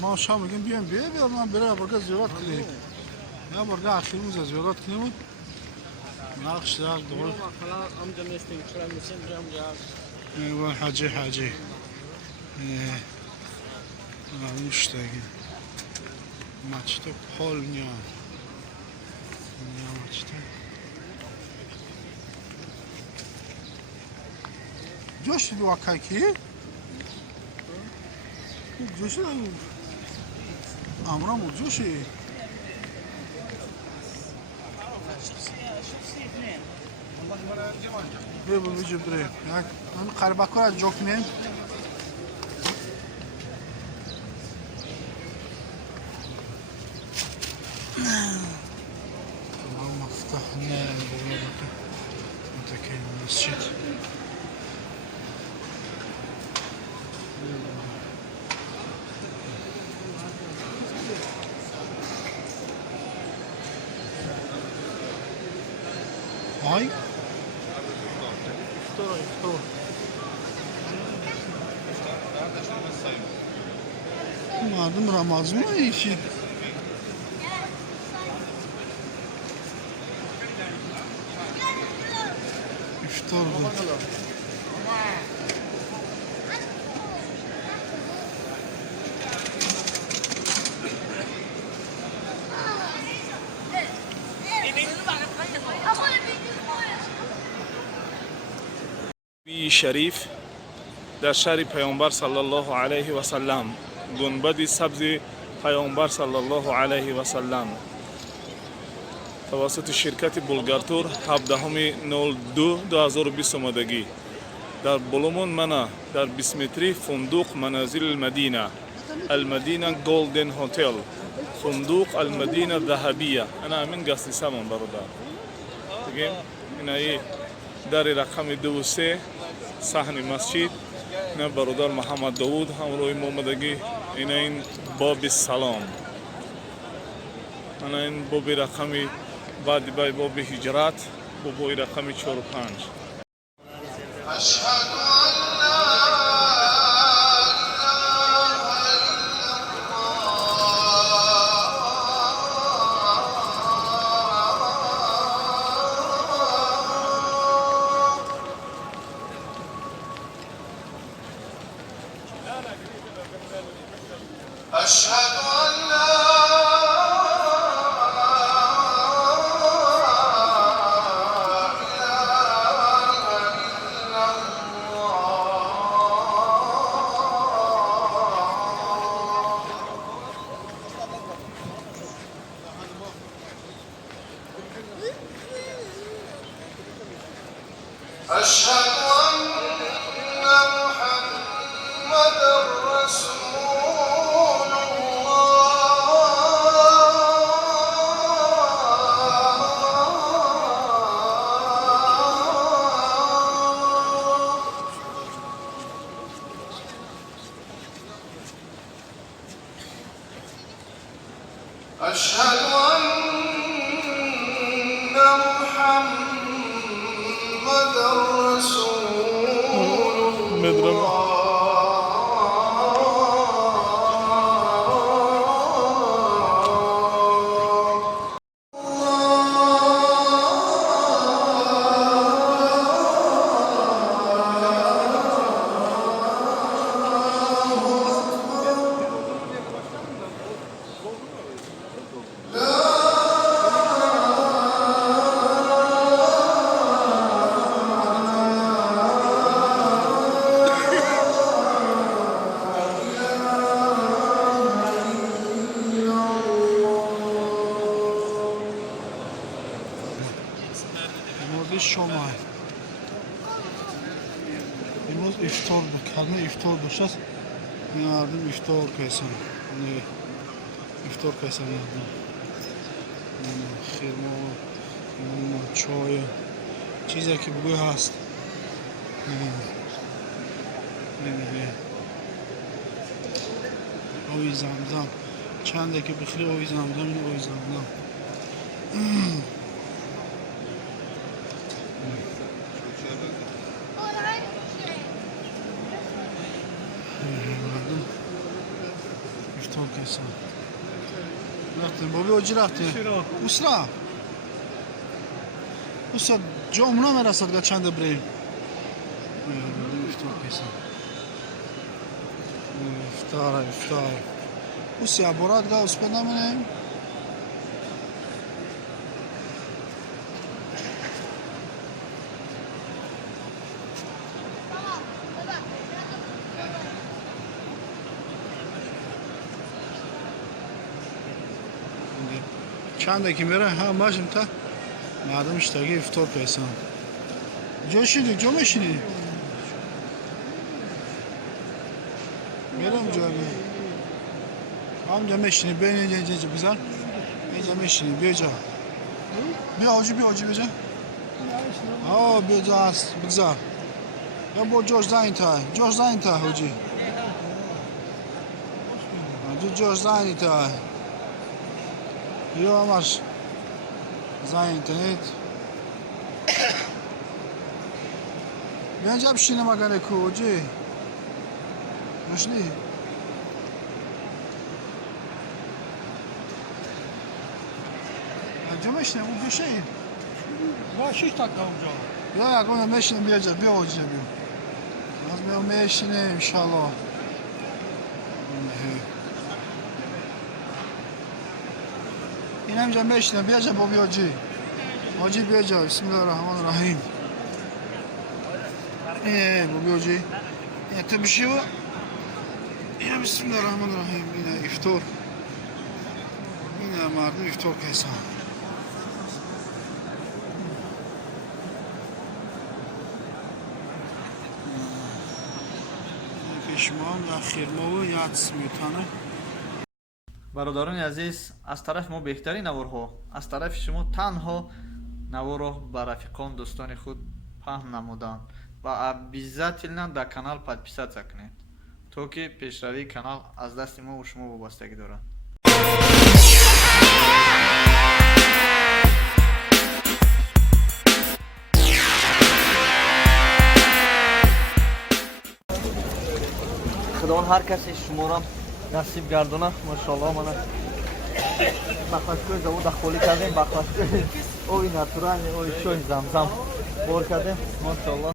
ما شام میگیم بیایم بیایم من برای برگه زیارت کنیم یا برگه آخرمون زیارت کنیم نقش دار دور ايوه حاجي مشتاقين ماچتا پول میان ماچتا جوش دو اکاکی جوش امرامو جوشی ببین وجود داره من قرباکو از جوک نیم مفتاح نه متكين مسجد هاي iftar مردم رمضان ایشی iftar بود شریف در شهر پیامبر صلی الله علیه و سلم گنبد سبز پیامبر صلی الله علیه و سلم توسط شرکت بولگارتور 17/02/2020 آمدگی در بلومون منا در 20 متری فندق منازل المدینه گلدن هتل فندق المدینه ذهبیه انا من قصدي سامون برادر دیگه اینایی در رقم 23 صحن مسجد نه برادر محمد داوود همراه محمدگی این باب سلام انا این باب رقمی بعد باب هجرات باب رقمی 45 أشهد أن لا أشهد أن محمدًا رسول أشهد أن محمدًا رسول الله شما امروز افطار بود کلمه افطار باشه است مردم افطار کردن افطار کردن خرما چای چیزی که بوی هست آوی زمزم چنده که بخیلی آوی زمزم پیسان رفتیم بابی اوجی رفتیم اسرا اسرا جامونا مرسد گا چند بریم افتار پیسان افتار اسی عبارات گا اسپه نمونیم چند که میره هم ماشیم تا مردم اشتاقی افتار پیسان جا شدی جا میشینی میرم جا همجا میشینی بین اینجا بزن اینجا میشینی بیا جا بیا آجی بجا بیا جا هست بگذار یا با جوش زنی تا حاجی جوش زنی تا یا همش زن اینترنت بیا اینجا بشینه مگنه که حاجی مشنی اینجا میشنه اون بیشه این با 6 دقیقه اونجا بیا یکونه میشنه بیا جا بیا حاجی بیا از میام میشنه انشالله این همجا میشنه بیا جا بابی حاجی بیا جا بسم الله الرحمن الرحیم بابی حاجی تو بشی و این بسم الله الرحمن الرحیم این افتار این مردم افتار کیسان کشمان یا خیرمو یا سمیتانه برادران عزیز از طرف ما بهترین نوارها از طرف شما تنها نوارها به رفیقان دوستان خود پهن نمودن و обязательно در کانال подписаться کنید تا که پیشروی کانال از دست ما و شما وابستگی دارد. خداوند هر کسی شما را نصیب گردونه ماشاءالله من بخشکوی زود خالی کردیم بخشکوی اوی ناتورال اوی شوی زمزم بار کردیم ماشاءالله